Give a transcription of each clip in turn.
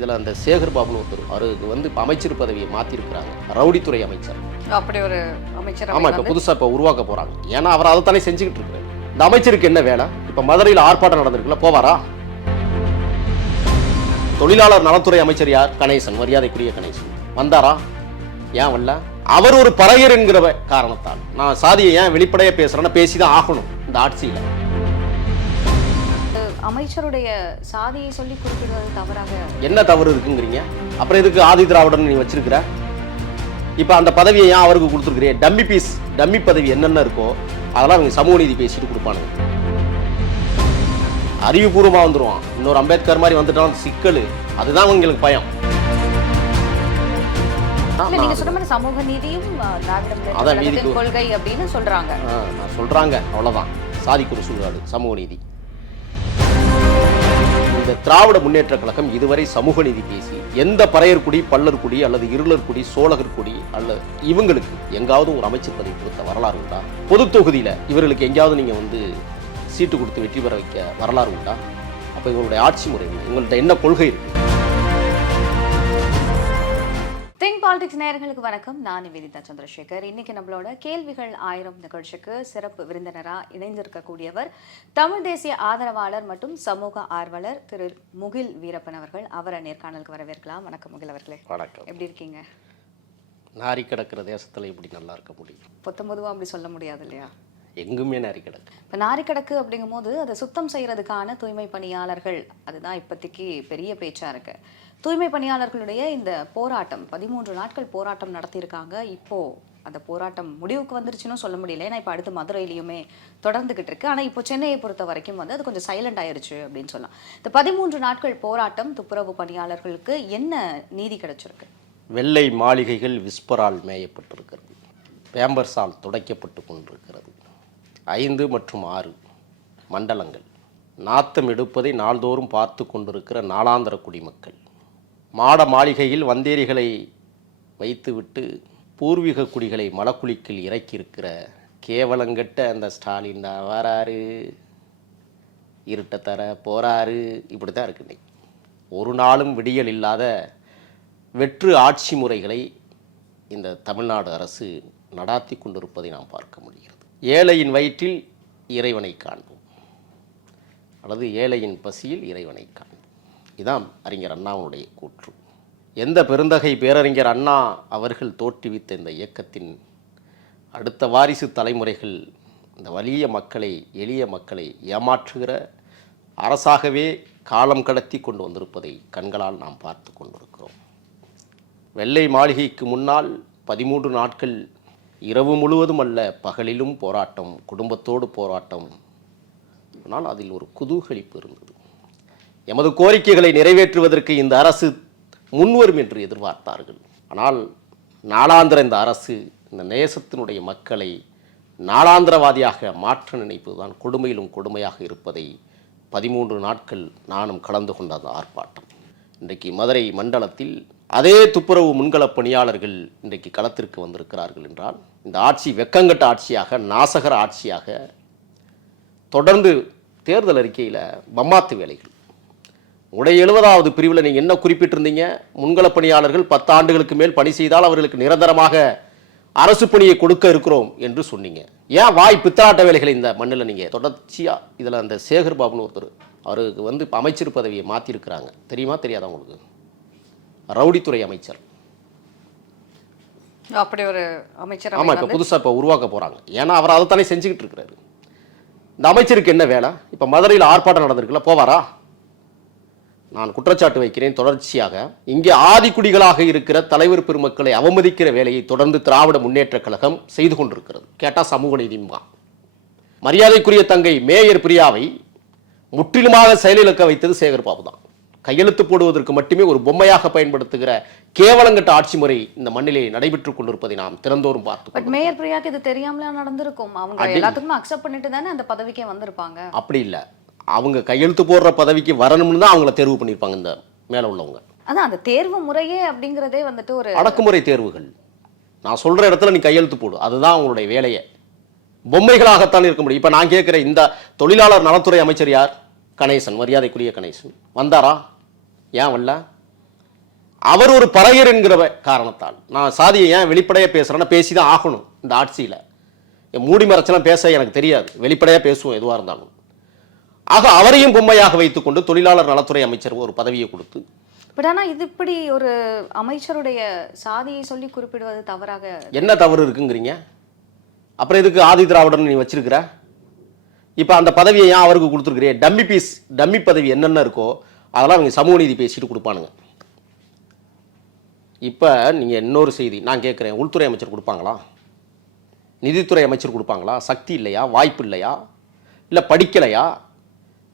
இதில் அந்த சேகர் பாபுன்னு ஒருத்தர் அவருக்கு வந்து இப்போ அமைச்சர் பதவியை மாற்றிருக்கிறாங்க, ரவுடித்துறை அமைச்சர். அப்படி ஒரு அமைச்சர் ஆமாம், இப்போ புதுசாக இப்போ உருவாக்க போகிறாங்க. ஏன்னா அவர் அதை தானே செஞ்சுக்கிட்டு இருக்காரு. இந்த அமைச்சருக்கு என்ன வேலை? இப்போ மதுரையில் ஆர்ப்பாட்டம் நடந்திருக்குல்ல, போவாரா? தொழிலாளர் நலத்துறை அமைச்சர் யார்? கணேசன், மரியாதைக்குரிய கணேசன். வந்தாரா? ஏன் வரல? அவர் ஒரு பறையர் என்கிற காரணத்தால். நான் சாதியை ஏன் வெளிப்படையாக பேசுறேன்னா பேசிதான் ஆகணும் இந்த ஆட்சியில். அமைச்சருடைய சாதியை சொல்லி குறிப்பிடுவது தவறாக என்ன தவறு இருக்குங்கிறீங்க? அப்புறம் எதுக்கு ஆதி திராவிடன் நீ வச்சிருக்கிற? இப்ப அந்த பதவியை ஏன் அவருக்கு கொடுத்துருக்கிறே? டம்மி பீஸ், டம்மி பதவி என்னென்ன இருக்கோ அதெல்லாம் அவங்க சமூக நீதி பேசிட்டு கொடுப்பானுங்க. அறிவுபூர்வமா வந்துருவான். இன்னொரு அம்பேத்கர் மாதிரி வந்துட்டான் சிக்கல். அதுதான் அவங்களுக்கு பயம். நீங்க சொன்ன சமூக நீதியும் திராவிடம் கொள்கை அப்படின்னு சொல்றாங்க. சொல்றாங்க, அவ்வளவுதான். சாதிக்கு ஒரு சுடுகாடு சமூக நீதி. இந்த திராவிட முன்னேற்ற கழகம் இதுவரை சமூக நீதி பேசி எந்த பறையர்குடி, பல்லர்குடி அல்லது இருளர்குடி, சோழகர்குடி அல்லது இவங்களுக்கு எங்காவது ஒரு அமைச்சர் பதவி கொடுத்த வரலாறு உண்டா? பொது தொகுதியில இவர்களுக்கு எங்கேயாவது நீங்க வந்து சீட்டு கொடுத்து வெற்றி பெற வைக்க வரலாறு உண்டா? அப்ப இவங்களுடைய ஆட்சி முறை, உங்கள்ட்ட என்ன கொள்கை இருக்கு? திங்க் பாலிடிக்ஸ் நேயர்களுக்கு வணக்கம். நான் நிவேதிதா சந்திரசேகர். இன்னைக்கு நம்மளோட கேள்விகள் 1000 நிகழ்ச்சிக்கு சிறப்பு விருந்தினரா இணைந்திருக்கக்கூடியவர் தமிழ் தேசிய ஆதரவாளர் மற்றும் சமூக ஆர்வலர் திரு முகில் வீரப்பன் அவர்கள். அவரை நேர்காணலுக்கு வரவேற்கலாம். வணக்கம் முகில் அவர்களே. வணக்கம். எப்படி இருக்கீங்க? நாரி கிடக்கிற தேசத்துல இப்படி நல்லா இருக்க முடியும்? பொதுவா அப்படி சொல்ல முடியாது இல்லையா? எங்குமே நாரி கிடக்கு. இப்போ நாரி கிடக்கு அப்படிங்கும் போது அதை சுத்தம் செய்யறதுக்கான தூய்மை பணியாளர்கள், அதுதான் இப்போதைக்கு பெரிய பேச்சா இருக்கு. தூய்மை பணியாளர்களுடைய இந்த போராட்டம் 13 நாட்கள் போராட்டம் நடத்தியிருக்காங்க. இப்போ அந்த போராட்டம் முடிவுக்கு வந்துருச்சுன்னு சொல்ல முடியல. ஏன்னா இப்போ அடுத்து மதுரையிலையுமே தொடர்ந்துகிட்டு இருக்கு. ஆனால் இப்போ சென்னையை பொறுத்த வரைக்கும் வந்து அது கொஞ்சம் சைலண்ட் ஆயிருச்சு அப்படின்னு சொல்லலாம். இந்த 13 நாட்கள் போராட்டம் துப்புரவு பணியாளர்களுக்கு என்ன நீதி கிடைச்சிருக்கு? வெள்ளை மாளிகைகள் விஸ்பரால் மேயப்பட்டிருக்கிறது, பேம்பர்ஸால் துடைக்கப்பட்டு கொண்டிருக்கிறது. 5 மற்றும் 6 மண்டலங்கள் நாத்தம் எடுப்பதை நாள்தோறும் பார்த்து கொண்டிருக்கிற நாளாந்திர குடிமக்கள், மாட மாளிகையில் வந்தேரிகளை வைத்துவிட்டு பூர்வீக குடிகளை மலக்குழிக்கில் இறக்கியிருக்கிற கேவலங்கட்ட அந்த ஸ்டாலின் தான் வராரு, இருட்ட தர போறாரு. இப்படி தான் இருக்கு. இன்னைக்கு ஒரு நாளும் விடியல் இல்லாத வெற்று ஆட்சி முறைகளை இந்த தமிழ்நாடு அரசு நடாத்தி கொண்டிருப்பதை நாம் பார்க்க முடிகிறது. ஏழையின் வயிற்றில் இறைவனை காண்போம், அல்லது ஏழையின் பசியில் இறைவனை காண்போம். இதான் அறிஞர் அண்ணாவுடைய கூற்று. எந்த பெருந்தகை பேரறிஞர் அண்ணா அவர்கள் தோற்றுவித்த இந்த இயக்கத்தின் அடுத்த வாரிசு தலைமுறைகள் இந்த வலிய மக்களை, எளிய மக்களை ஏமாற்றுகிற அரசாகவே காலம் கடத்தி கொண்டு வந்திருப்பதை கண்களால் நாம் பார்த்து கொண்டிருக்கிறோம். வெள்ளை மாளிகைக்கு முன்னால் 13 நாட்கள் இரவு முழுவதும் அல்ல, பகலிலும் போராட்டம், குடும்பத்தோடு போராட்டம். ஆனால் அதில் ஒரு குதூகலிப்பு இருந்தது. எமது கோரிக்கைகளை நிறைவேற்றுவதற்கு இந்த அரசு முன்வரும் என்று எதிர்பார்த்தார்கள். ஆனால் நாளாந்திர இந்த அரசு இந்த நேசத்தினுடைய மக்களை நாளாந்திரவாதியாக மாற்ற நினைப்பதுதான் கொடுமையிலும் கொடுமையாக இருப்பதை 13 நாட்கள் நானும் கலந்து கொண்ட அந்த ஆர்ப்பாட்டம். இன்றைக்கு மதுரை மண்டலத்தில் அதே துப்புரவு முன்களப் பணியாளர்கள் இன்றைக்கு களத்திற்கு வந்திருக்கிறார்கள் என்றால் இந்த ஆட்சி வெக்கங்கட்ட ஆட்சியாக, நாசகர ஆட்சியாக தொடர்ந்து தேர்தல் அறிக்கையில் பம்மாத்து வேலைகள். உடைய 70வது பிரிவில் நீங்கள் என்ன குறிப்பிட்டிருந்தீங்க? முன்களப் பணியாளர்கள் 10 ஆண்டுகளுக்கு மேல் பணி செய்தால் அவர்களுக்கு நிரந்தரமாக அரசு பணியை கொடுக்க இருக்கிறோம் என்று சொன்னீங்க. ஏன் வாய் பித்தலாட்ட வேலைகளை இந்த மண்ணில் நீங்கள் தொடர்ச்சியாக? இதில் அந்த சேகர் பாபுன்னு ஒருத்தர் அவருக்கு வந்து இப்போ அமைச்சர் பதவியை மாற்றிருக்கிறாங்க. தெரியுமா தெரியாதா உங்களுக்கு? ரவுடித்துறை அமைச்சர். அப்படி ஒரு அமைச்சர். ஆமாம், இப்போ புதுசாக இப்போ உருவாக்க போகிறாங்க. ஏன்னா அவர் அதை தானே செஞ்சுக்கிட்டு இருக்கிறாரு. இந்த அமைச்சருக்கு என்ன வேலை? இப்போ மதுரையில் ஆர்ப்பாட்டம் நடந்திருக்குல்ல, போவாரா? நான் குற்றச்சாட்டு வைக்கிறேன். தொடர்ச்சியாக இங்கே ஆதிக்குடிகளாக இருக்கிற தலைவர் பெருமக்களை அவமதிக்கிற வேலையை தொடர்ந்து திராவிட முன்னேற்ற கழகம் செய்து கொண்டிருக்கிறது. கேட்டால் சமூக நீதிமா. மரியாதைக்குரிய தங்கை மேயர் பிரியாவை முற்றிலுமாக செயலிழக்க வைத்தது சேகர் பாபு தான். கையெழுத்து போடுவதற்கு மட்டுமே ஒரு பொம்மையாக பயன்படுத்துகிற கேவலங்கட்ட ஆட்சி முறை இந்த மண்ணிலே நடைபெற்றுக் கொண்டிருப்பதை நாம் திறந்தோறும் பார்த்தோம். மேயர் பிரியாக்கு இது தெரியாமலே நடந்திருக்கும். அவங்க எல்லாத்துக்குமே அக்செப்ட் பண்ணிட்டு தானே அந்த பதவிக்கே வந்திருப்பாங்க. அப்படி இல்லை, அவங்க கையெழுத்து போடுற பதவிக்கு வரணும்னு தான் அவங்கள தேர்வு பண்ணியிருப்பாங்க இந்த மேலே உள்ளவங்க. அதான் அந்த தேர்வு முறையே அப்படிங்கிறதே வந்துட்டு ஒரு அடக்குமுறை தேர்வுகள். நான் சொல்ற இடத்துல நீ கையெழுத்து போடு, அதுதான் அவங்களுடைய வேலையை. பொம்மைகளாகத்தான் இருக்க முடியும். இப்போ நான் கேட்குற இந்த தொழிலாளர் நலத்துறை அமைச்சர் யார்? கணேசன், மரியாதைக்குரிய கணேசன். வந்தாரா? ஏன் வரல? அவர் ஒரு பறையர் என்கிற காரணத்தால் நான் சாதியை ஏன் வெளிப்படையாக பேசுகிறேன்னா பேசி தான் ஆகணும் இந்த ஆட்சியில். மூடி மறைச்செல்லாம் பேச எனக்கு தெரியாது, வெளிப்படையாக பேசுவோம் எதுவாக இருந்தாலும். ஆக அவரையும் பொம்மையாக வைத்துக்கொண்டு தொழிலாளர் நலத்துறை அமைச்சர் ஒரு பதவியை கொடுத்து, பட் ஆனா இது இப்படி ஒரு அமைச்சருடைய சாதியை சொல்லி குறிப்பிடுவது தவறாக என்ன தவறு இருக்குங்கிறீங்க? அப்புறம் எதுக்கு ஆதி திராவிடன் நீ வச்சிருக்கிற? இப்போ அந்த பதவியை ஏன் அவருக்கு கொடுத்துருக்கிறே? டம்மி பதவி என்னென்ன இருக்கோ அதெல்லாம் அவங்க சமூக நீதி பேசிட்டு கொடுப்பானுங்க. இப்போ நீங்கள் இன்னொரு செய்தி நான் கேட்குறேன், உள்துறை அமைச்சர் கொடுப்பாங்களா? நிதித்துறை அமைச்சர் கொடுப்பாங்களா? சக்தி இல்லையா? வாய்ப்பு இல்லையா? இல்லை படிக்கலையா?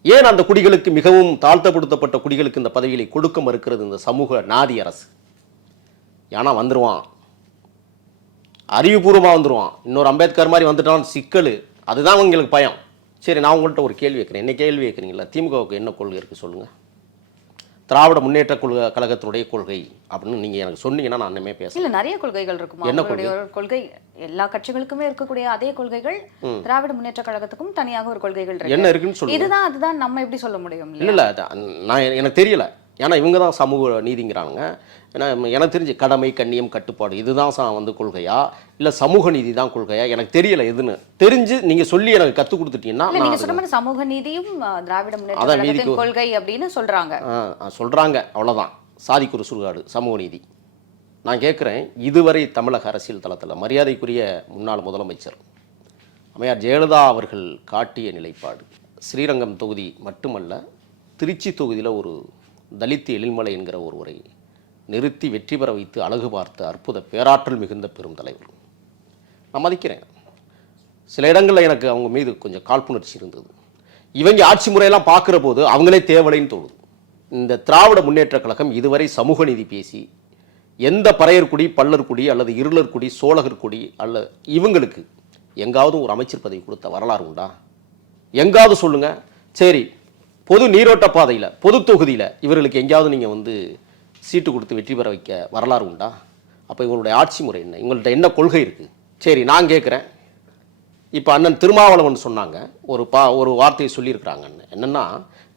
ஏன் அந்த குடிகளுக்கு, மிகவும் தாழ்த்தப்படுத்தப்பட்ட குடிகளுக்கு இந்த பதவிகளை கொடுக்க மறுக்கிறது இந்த சமூக நாதி அரசு? ஏன்னா வந்துடுவான், அறிவுபூர்வமாக வந்துடுவான். இன்னொரு அம்பேத்கர் மாதிரி வந்துட்டான் சிக்கல். அதுதான் உங்களுக்கு பயம். சரி, நான் உங்கள்கிட்ட ஒரு கேள்வி வைக்கிறேன். என்ன கேள்வி வைக்கிறீங்களா? திமுகவுக்கு என்ன கொள்கை இருக்குது சொல்லுங்கள். திராவிட முன்னேற்ற கழகத்தினுடைய கொள்கை அப்படின்னு நீங்கள் எனக்கு சொன்னீங்கன்னா நான் அன்னமே பேசுகிறேன். இல்லை, நிறைய கொள்கைகள் இருக்குமா? என்ன கொள்கை? எல்லா கட்சிகளுக்குமே இருக்கக்கூடிய அதே கொள்கைகள் திராவிட முன்னேற்ற கழகத்துக்கும் தனியாக ஒரு கொள்கைகள் இருக்கு. என்ன இருக்குன்னு சொல்லுங்க. அதுதான் நம்ம எப்படி சொல்ல முடியும்? இல்லை, நான் எனக்கு தெரியல. ஏன்னா இவங்க தான் சமூக நீதிங்கிறாங்க. ஏன்னா எனக்கு தெரிஞ்சு கடமை, கண்ணியம், கட்டுப்பாடு இதுதான் வந்து கொள்கையா, இல்லை சமூக நீதி தான் கொள்கையா எனக்கு தெரியல. எதுன்னு தெரிஞ்சு நீங்கள் சொல்லி எனக்கு கற்றுக் கொடுத்துட்டீங்கன்னா, நீங்க சொன்ன மாதிரி சமூக நீதியும் திராவிட முன்னேற்ற கழகத்தின் கொள்கை அப்படின்னு சொல்றாங்க. அவ்வளோதான். சாதிக்கு ஒரு சுடுகாடு சமூக நீதி. நான் கேட்குறேன், இதுவரை தமிழக அரசியல் தளத்தில் மரியாதைக்குரிய முன்னாள் முதலமைச்சர் அம்மையார் ஜெயலலிதா அவர்கள் காட்டிய நிலைப்பாடு, ஸ்ரீரங்கம் தொகுதி மட்டுமல்ல, திருச்சி தொகுதியில் ஒரு தலித் எழில்மலை என்கிற ஒருவரை நிறுத்தி வெற்றி பெற வைத்து அழகு பார்த்த அற்புத பேராற்றல் மிகுந்த பெரும் தலைவர். நான் மதிக்கிறேன். சில இடங்களில் எனக்கு அவங்க மீது கொஞ்சம் காழ்ப்புணர்ச்சி இருந்தது. இவங்க ஆட்சி முறையெல்லாம் பார்க்குற போது அவங்களே தேவலைன்னு தோணுது. இந்த திராவிட முன்னேற்ற கழகம் இதுவரை சமூக நீதி பேசி எந்த பறையர்குடி, பல்லர்குடி அல்லது இருளர்குடி, சோழகர்குடி அல்ல இவங்களுக்கு எங்காவது ஒரு அமைச்சர் பதவி கொடுத்த வரலாறு உண்டா? எங்காவது சொல்லுங்க. சரி, பொது நீரோட்ட பாதையில், பொது தொகுதியில் இவர்களுக்கு எங்கேயாவது நீங்கள் சீட்டு கொடுத்து வெற்றி பெற வைக்க வரலாறு உண்டா? அப்போ இவங்களுடைய ஆட்சி முறை என்ன? இவங்கள்ட்ட என்ன கொள்கை இருக்குது? சரி, நான் கேட்குறேன். இப்போ அண்ணன் திருமாவளவன் சொன்னாங்க, ஒரு வார்த்தையை சொல்லியிருக்கிறாங்க. என்னென்னா,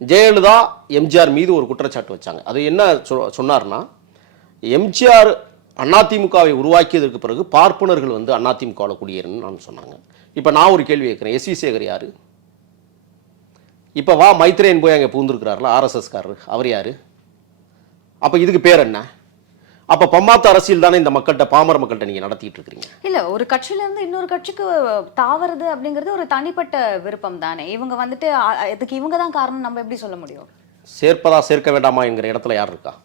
ஜெயலலிதா எம்ஜிஆர் மீது ஒரு குற்றச்சாட்டு வச்சாங்க. அது என்ன சொன்னார்னா, எம்ஜிஆர் அதிமுகவை உருவாக்கியதற்கு பிறகு பார்ப்பனர்கள் அதிமுகவில் குடியேறணும்னு நான் சொன்னாங்க. இப்போ நான் ஒரு கேள்வி கேட்குறேன், எஸ் வி சேகர் யார்? இப்போ வா மைத்ரேயன் போய் அங்கே பூந்துருக்கிறார்ல, ஆர்எஸ்எஸ்காரர், அவர் யார்? அப்போ இதுக்கு பேர் என்ன? அப்போ பம்மாத்து அரசியல் தானே இந்த மக்கள்கிட்ட, பாமர மக்கள்கிட்ட நீங்கள் நடத்திட்டு இருக்கிறீங்க. இல்லை, ஒரு கட்சியிலேருந்து இன்னொரு கட்சிக்கு தாவறது அப்படிங்கிறது ஒரு தனிப்பட்ட விருப்பம் தானே. இவங்க இதுக்கு இவங்க தான் காரணம் நம்ம எப்படி சொல்ல முடியும்? சேர்ப்பதா சேர்க்க வேண்டாமா என்கிற இடத்துல யார் இருக்கா?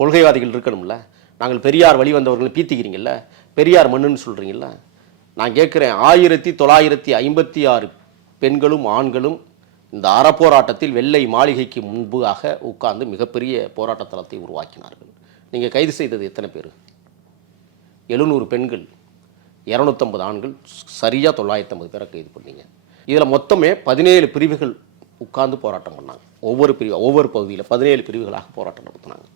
கொள்கைவாதிகள் இருக்கணும்ல. நாங்கள் பெரியார் வழிவந்தவர்கள் பீத்திக்கிறீங்கல்ல, பெரியார் மண்ணுன்னு சொல்கிறீங்கல்ல. நான் கேட்குறேன், 1956 பெண்களும் ஆண்களும் இந்த அறப்போராட்டத்தில் வெள்ளை மாளிகைக்கு முன்பாக உட்கார்ந்து மிகப்பெரிய போராட்ட தளத்தை உருவாக்கினார்கள். நீங்கள் கைது செய்தது எத்தனை பேர்? 700 பெண்கள், 250 ஆண்கள், சரியாக 950 பேரை கைது பண்ணீங்க. இதில் மொத்தமே 17 பிரிவுகள் உட்கார்ந்து போராட்டம் பண்ணாங்க. ஒவ்வொரு பகுதியில் 17 பிரிவுகளாக போராட்டம் நடத்தினாங்க.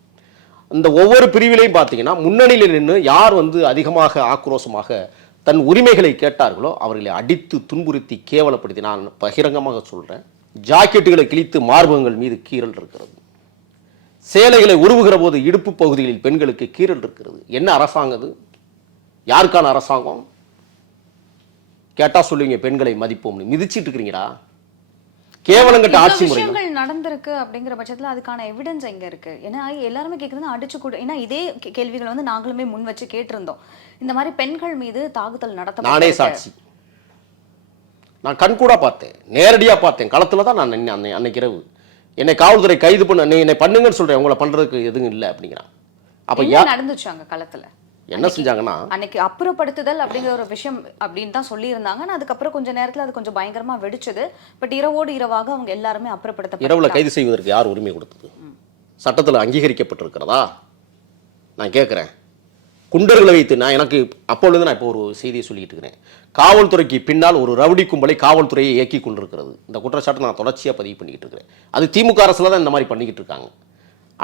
இந்த ஒவ்வொரு பிரிவிலையும் பார்த்தீங்கன்னா, முன்னணியில் நின்று யார் அதிகமாக ஆக்ரோஷமாக தன் உரிமைகளை கேட்டார்களோ அவர்களை அடித்து துன்புறுத்தி கேவலப்படுத்தி, நான் பகிரங்கமாக சொல்கிறேன், ஜாக்கெட்டுகளை கிழித்து மார்பகங்கள் மீது கீறல் இருக்கிறது. சேலைகளை உருவுகிற போது இடுப்பு பகுதிகளில் பெண்களுக்கு கீறல் இருக்கிறது. என்ன அரசாங்கம் அது? யாருக்கான அரசாங்கம்? கேட்டா சொல்லுவீங்க பெண்களை மதிப்போம்னு. மிதிச்சிட்டு இருக்கிறீங்களா? கேவலங்கட்ட ஆட்சி முறைகள் நடந்திருக்கு அப்படிங்கிற பட்சத்துல அதுக்கான எவிடன்ஸ் எங்க இருக்கு? ஏன்னா எல்லாருமே கேட்குறது அடிச்சு கூட. ஏன்னா இதே கேள்விகள் நாங்களுமே முன் வச்சு கேட்டிருந்தோம். இந்த மாதிரி பெண்கள் மீது தாக்குதல் நடத்த நானே சாட்சி. நான் கண்கூட பார்த்தேன், நேரடியாக பார்த்தேன். களத்தில் தான் நான் அன்னைக்கு இரவு என்னை காவல்துறை கைது பண்ண, என்னை பண்ணுங்கன்னு சொல்கிறேன், உங்களை பண்ணுறதுக்கு எதுவும் இல்லை அப்படிங்கிறான். அப்போ ஏன் நடந்துச்சு அங்கே களத்தில்? என்ன செஞ்சாங்கன்னா, அன்னைக்கு அப்புறப்படுத்துதல் அப்படிங்கிற ஒரு விஷயம் அப்படின்னு தான் சொல்லியிருந்தாங்க. ஆனால் அதுக்கப்புறம் கொஞ்சம் நேரத்தில் அது கொஞ்சம் பயங்கரமாக வெடிச்சது. பட் இரவோடு இரவாக அவங்க எல்லாருமே அப்புறப்படுத்த, இரவில் கைது செய்வதற்கு யார் உரிமை கொடுத்தது? சட்டத்தில் அங்கீகரிக்கப்பட்டிருக்கிறதா? நான் கேட்குறேன். குண்டர்களை வைத்து எனக்கு அப்பொழுது நான் இப்போ ஒரு செய்தியை சொல்லிட்டு இருக்கிறேன். காவல்துறைக்கு பின்னால் ஒரு ரவுடி கும்பலை காவல்துறையை இயக்கி கொண்டிருக்கிறது. இந்த குற்றச்சாட்டை நான் தொடர்ச்சியாக பதிவு பண்ணிக்கிட்டு இருக்கிறேன். அது திமுக அரசில் தான் இந்த மாதிரி பண்ணிக்கிட்டு இருக்காங்க.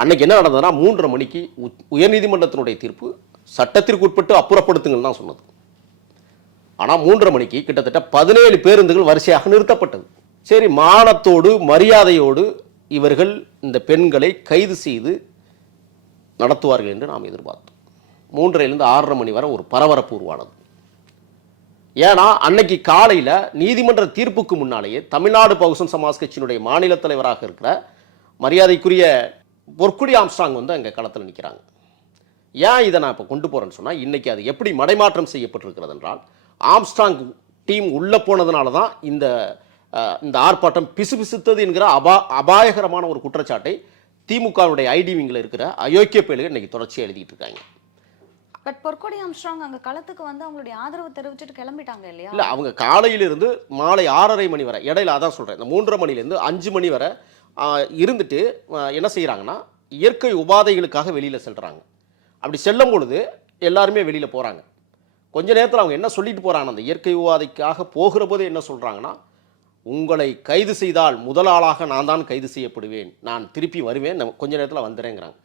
அன்னைக்கு என்ன நடந்ததுன்னா, 3:30 மணிக்கு உயர்நீதிமன்றத்தினுடைய தீர்ப்பு சட்டத்திற்கு உட்பட்டு அப்புறப்படுத்துங்கள் தான் சொன்னது. ஆனால் 3:30 மணிக்கு கிட்டத்தட்ட 17 பேருந்துகள் வரிசையாக நிறுத்தப்பட்டது. சரி, மானத்தோடு மரியாதையோடு இவர்கள் இந்த பெண்களை கைது செய்து நடத்துவார்கள் என்று நாம் எதிர்பார்த்தோம். 3:30 6:30 மணி வரை ஒரு பரபரப்பு உருவானது. ஏன்னா அன்னைக்கு காலையில் நீதிமன்ற தீர்ப்புக்கு முன்னாலேயே தமிழ்நாடு பகுஜன் சமாஜ் கட்சியினுடைய மாநில தலைவராக இருக்கிற மரியாதைக்குரிய பொற்குடி ஆம்ஸ்ட்ராங் வந்து அங்கே களத்தில் நிற்கிறாங்க. ஏன் இதை நான் இப்போ கொண்டு போகிறேன்னு சொன்னால், இன்றைக்கி அது எப்படி மடைமாற்றம் செய்யப்பட்டிருக்கிறது என்றால், ஆம்ஸ்ட்ராங் டீம் உள்ளே போனதுனால தான் இந்த ஆர்ப்பாட்டம் பிசுபிசுத்தது என்கிற அபாயகரமான ஒரு குற்றச்சாட்டை திமுகவுடைய ஐடி விங்கில் இருக்கிற அயோக்கிய பேலுக்கு இன்னைக்கு தொடர்ச்சியாக எழுதிட்டு இருக்காங்க. பட் பொற்கொடி ஆம்ஸ்ட்ராங் அங்க களத்துக்கு வந்து அவங்களுடைய ஆதரவு தெரிவிச்சுட்டு கிளம்பிட்டாங்க இல்லையா? இல்லை, அவங்க காலையிலிருந்து மாலை 6:30 மணி வரை, இடையில அதான் சொல்கிறேன், இந்த 3:30 மணிலேருந்து 5 மணி வரை இருந்துட்டு என்ன செய்கிறாங்கன்னா, இயற்கை உபாதைகளுக்காக வெளியில் செல்கிறாங்க. அப்படி செல்லும் பொழுது எல்லாருமே வெளியில் போகிறாங்க. கொஞ்ச நேரத்தில் அவங்க என்ன சொல்லிட்டு போகிறாங்க, அந்த இயற்கை உபாதைக்காக போகிற போது என்ன சொல்கிறாங்கன்னா, உங்களை கைது செய்தால் முதல் ஆளாக நான் தான் கைது செய்யப்படுவேன், நான் திருப்பி வருவேன், கொஞ்ச நேரத்தில் வந்துடுறேங்கிறாங்க.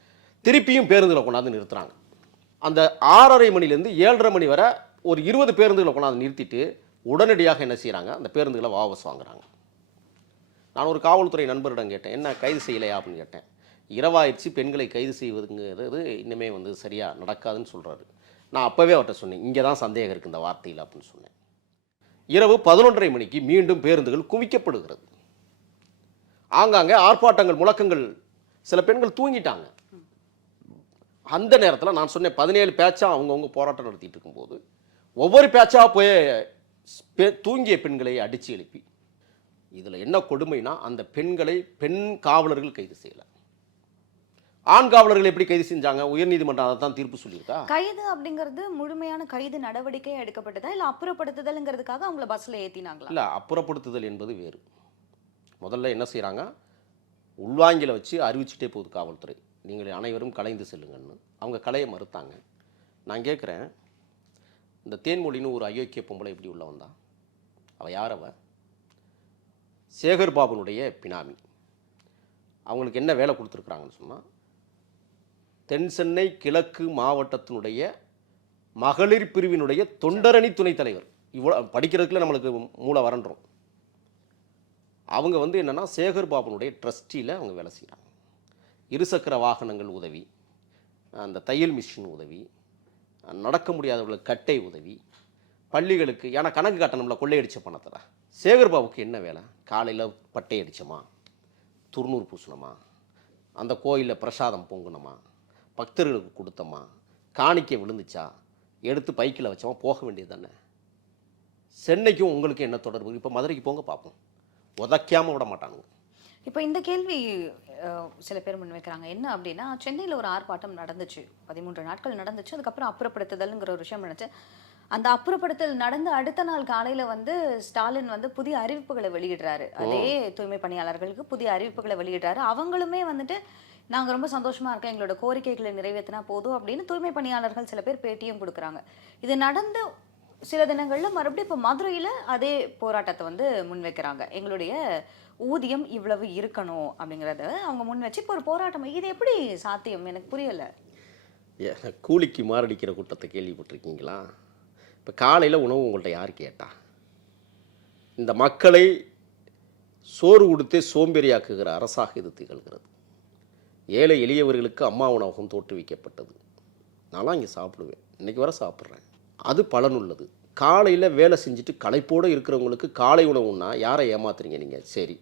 திருப்பியும் பேருந்துகளை கொண்டாந்து நிறுத்துகிறாங்க. அந்த 6:30 மணிலேருந்து 7:30 மணி வரை ஒரு 20 பேருந்துகளை கொண்டாந்து நிறுத்திட்டு உடனடியாக என்ன செய்கிறாங்க, அந்த பேருந்துகளை வாபஸ் வாங்குறாங்க. நான் ஒரு காவல்துறை நண்பரிடம் கேட்டேன், என்ன கைது செய்யலையா அப்படின்னு கேட்டேன். இரவாயிடுச்சு, பெண்களை கைது செய்வதுங்கிறது இன்னுமே வந்து சரியாக நடக்காதுன்னு சொல்கிறாரு. நான் அப்போவே அவர்கிட்ட சொன்னேன், இங்கே தான் சந்தேகம் இருக்குது இந்த வார்த்தையில் அப்படின்னு சொன்னேன். இரவு 11:30 மணிக்கு மீண்டும் பேருந்துகள் குவிக்கப்படுகிறது. ஆங்காங்கே ஆர்ப்பாட்டங்கள், முழக்கங்கள், சில பெண்கள் தூங்கிட்டாங்க. அந்த நேரத்தில் நான் சொன்னேன், 17 பேட்சாக அவங்கவுங்க போராட்டம் நடத்திட்டு இருக்கும்போது ஒவ்வொரு பேட்சாக போய் தூங்கிய பெண்களை அடித்து எழுப்பி, இதில் என்ன கொடுமைனா, அந்த பெண்களை பெண் காவலர்கள் கைது செய்யலை. ஆண் காவலர்கள் எப்படி கைது செஞ்சாங்க? உயர்நீதிமன்றம் அதை தான் தீர்ப்பு சொல்லியிருக்கா. கைது அப்படிங்கிறது முழுமையான கைது நடவடிக்கை எடுக்கப்பட்டதா இல்லை அப்புறப்படுத்துதல்ங்கிறதுக்காக அவங்கள பஸ்ஸில் ஏற்றினாங்களா? இல்லை, அப்புறப்படுத்துதல் என்பது வேறு. முதல்ல என்ன செய்கிறாங்க, உள்வாங்கில வச்சு அறிவிச்சுட்டே போகுது காவல்துறை, நீங்கள் அனைவரும் கலைந்து செல்லுங்கன்னு. அவங்க கலையை மறுத்தாங்க. நான் கேட்குறேன், இந்த தேன்மொழின்னு ஒரு அயோக்கிய பொம்பளை எப்படி உள்ள வந்தா? அவள் யார்? அவள் சேகர் பாபுனுடைய பினாமி. அவங்களுக்கு என்ன வேலை கொடுத்துருக்குறாங்கன்னு சொன்னால், தென் சென்னை கிழக்கு மாவட்டத்தினுடைய மகளிர் பிரிவினுடைய தொண்டரணி துணைத் தலைவர். இவ்வளோ படிக்கிறதுக்குள்ள நம்மளுக்கு மூளை வறண்டுரும். அவங்க வந்து என்னென்னா, சேகர் பாபுனுடைய ட்ரஸ்டியில் அவங்க வேலை செய்கிறாங்க. இருசக்கர வாகனங்கள் உதவி, அந்த தையல் மிஷின் உதவி, நடக்க முடியாதவர்களுக்கு கட்டை உதவி, பள்ளிகளுக்கு, ஏன்னா கணக்கு கட்டணம்ல கொள்ளையடிச்ச பணத்தில். சேகர் பாபுக்கு என்ன வேலை? காலையில் பட்டை அடித்தோமா, துர்நூறு பூசணுமா, அந்த கோயிலில் பிரசாதம் பொங்குனோமா, பக்தர்களுக்கு கொடுத்தோமா, காணிக்கை விழுந்துச்சா, எடுத்து பைக்கில் வச்சோமா, போக வேண்டியது தானே. சென்னைக்கும் உங்களுக்கு என்ன தொடர்பு? இப்போ மதுரைக்கு போங்க பார்ப்போம், உதைக்காமல் விட மாட்டானுங்க. இப்போ இந்த கேள்வி சில பேர் முன்வைக்கிறாங்க, என்ன அப்படின்னா, சென்னையில் ஒரு ஆர்ப்பாட்டம் நடந்துச்சு, 13 நாட்கள் நடந்துச்சு. அதுக்கப்புறம் அப்புறப்படுத்துதல்ங்கிற ஒரு விஷயம் நடந்துச்சு. அந்த அப்புறப்படுத்தல் நடந்த அடுத்த நாள் காலையில் வந்து ஸ்டாலின் வந்து புதிய அறிவிப்புகளை வெளியிடுறாரு. அதே தூய்மை பணியாளர்களுக்கு புதிய அறிவிப்புகளை வெளியிடுறாரு. அவங்களுமே வந்துட்டு, நாங்கள் ரொம்ப சந்தோஷமாக இருக்கோம், எங்களோட கோரிக்கைகளை நிறைவேற்றினா போதும் அப்படின்னு தூய்மை பணியாளர்கள் சில பேர் பேட்டியும் கொடுக்குறாங்க. இது நடந்து சில தினங்களில் மறுபடியும் இப்போ மதுரையில் அதே போராட்டத்தை வந்து முன்வைக்கிறாங்க. எங்களுடைய ஊதியம் இவ்வளவு இருக்கணும் அப்படிங்கிறத அவங்க முன் வச்சு இப்போ ஒரு போராட்டம். இது எப்படி சாத்தியம்? எனக்கு புரியலை. கூலிக்கு மாரடிக்கிற கூட்டத்தை கேள்விப்பட்டிருக்கீங்களா? இப்போ காலையில் உணவு உங்கள்கிட்ட யார் கேட்டா? இந்த மக்களை சோறு கொடுத்தே சோம்பேறியாக்குகிற அரசாக இது திகழ்கிறது. ஏழை எளியவர்களுக்கு அம்மா உணவகம் தோற்றுவிக்கப்பட்டது. நான்லாம் இங்கே சாப்பிடுவேன், இன்றைக்கி வர சாப்பிட்றேன். அது பலனுள்ளது. காலையில் வேலை செஞ்சுட்டு களைப்போடு இருக்கிறவங்களுக்கு காலை உணவுன்னா யாரை ஏமாத்துறீங்க நீங்கள்? சரி,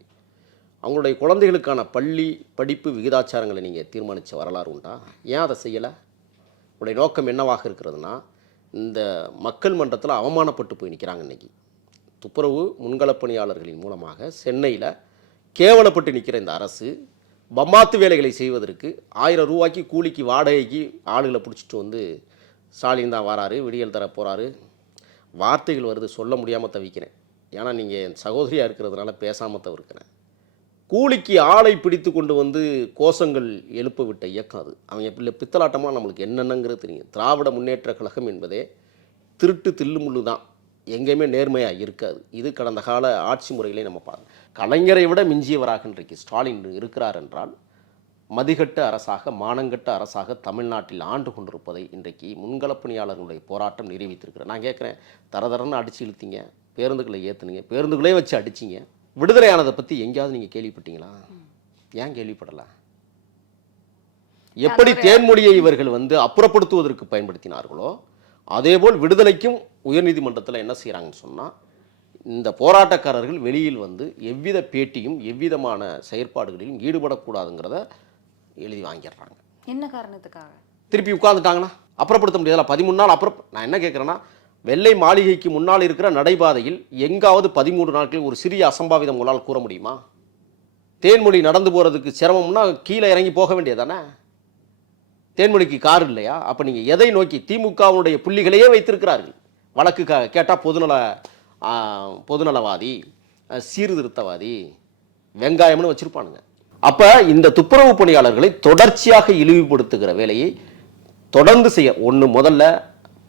அவங்களுடைய குழந்தைகளுக்கான பள்ளி படிப்பு விகிதாச்சாரங்களை நீங்கள் தீர்மானித்த வரலாறு உண்டா? ஏன் அதை செய்யலை? உங்களுடைய நோக்கம் என்னவாக இருக்கிறதுனா, இந்த மக்கள் மன்றத்தில் அவமானப்பட்டு போய் நிற்கிறாங்க. இன்றைக்கி துப்புரவு முன்களப் பணியாளர்களின் மூலமாக சென்னையில் கேவலப்பட்டு நிற்கிற இந்த அரசு பம்மாத்து வேலைகளை செய்வதற்கு 1000 ரூபாய்க்கு கூலிக்கு வாடகைக்கு ஆளுகளை பிடிச்சிட்டு வந்து ஸ்டாலின் தான் வராரு, விடியல் தர போகிறாரு, வார்த்தைகள் வருது, சொல்ல முடியாமல் தவிக்கிறேன். ஏன்னா நீங்கள் என் சகோதரியாக இருக்கிறதுனால பேசாமல் தவிர்க்கிறேன். கூலிக்கு ஆளை பிடித்து கொண்டு வந்து கோஷங்கள் எழுப்ப விட்ட இயக்கம் அது. அவங்க பித்தலாட்டமாக நம்மளுக்கு என்னென்னங்கிறது தெரியும். திராவிட முன்னேற்ற கழகம் என்பதே திருட்டு தில்லுமுள்ளு தான், எங்கேயுமே நேர்மையாக இருக்காது. இது கடந்த கால ஆட்சி முறையிலே நம்ம பார்க்கணும். கலைஞரை விட மிஞ்சியவராக இன்றைக்கு ஸ்டாலின் இருக்கிறார் என்றால், மதிகட்ட அரசாக, மானங்கட்ட அரசாக தமிழ்நாட்டில் ஆண்டு கொண்டிருப்பதை இன்றைக்கு முன்களப் பணியாளர்களுடைய போராட்டம் நிரூபித்திருக்கிறேன். நான் கேட்குறேன், தரதரன்னு அடித்து இழுத்தீங்க, பேருந்துகளை ஏற்றுனீங்க, பேருந்துகளே வச்சு அடிச்சிங்க, விடுதலையானதை பற்றி எங்கேயாவது நீங்கள் கேள்விப்பட்டீங்களா? ஏன் கேள்விப்படலை? எப்படி தேன்மொழியை இவர்கள் வந்து அப்புறப்படுத்துவதற்கு பயன்படுத்தினார்களோ அதேபோல் விடுதலைக்கும் உயர்நீதிமன்றத்தில் என்ன செய்கிறாங்கன்னு சொன்னால் இந்த போராட்டக்காரர்கள் வெளியில் வந்து எவ்வித பேட்டியும் எவ்விதமான செயற்பாடுகளிலும் ஈடுபடக்கூடாதுங்கிறத எழுதி வாங்கிடுறாங்க. என்ன காரணத்துக்காக? திருப்பி உட்கார்ந்துட்டாங்கன்னா அப்புறப்படுத்த முடியாதுல. 13 நாள் அப்புறம் நான் என்ன கேட்குறேன்னா, வெள்ளை மாளிகைக்கு முன்னால் இருக்கிற நடைபாதையில் எங்காவது 13 நாட்களில் ஒரு சிறிய அசம்பாவிதம் உங்களால் கூற முடியுமா? தேன்மொழி நடந்து போகிறதுக்கு சிரமம்னா கீழே இறங்கி போக வேண்டியதானே? தேன்மொழிக்கு கார் இல்லையா? அப்போ நீங்கள் எதை நோக்கி? திமுகவுடைய புள்ளிகளையே வைத்திருக்கிறார்கள். வழக்குக்காக கேட்டால் பொதுநலவாதி, சீர்திருத்தவாதி, வெங்காயம்னு வச்சுருப்பானுங்க. அப்போ இந்த துப்புரவு பணியாளர்களை தொடர்ச்சியாக இழிவுபடுத்துகிற வேலையை தொடர்ந்து செய்ய முதல்ல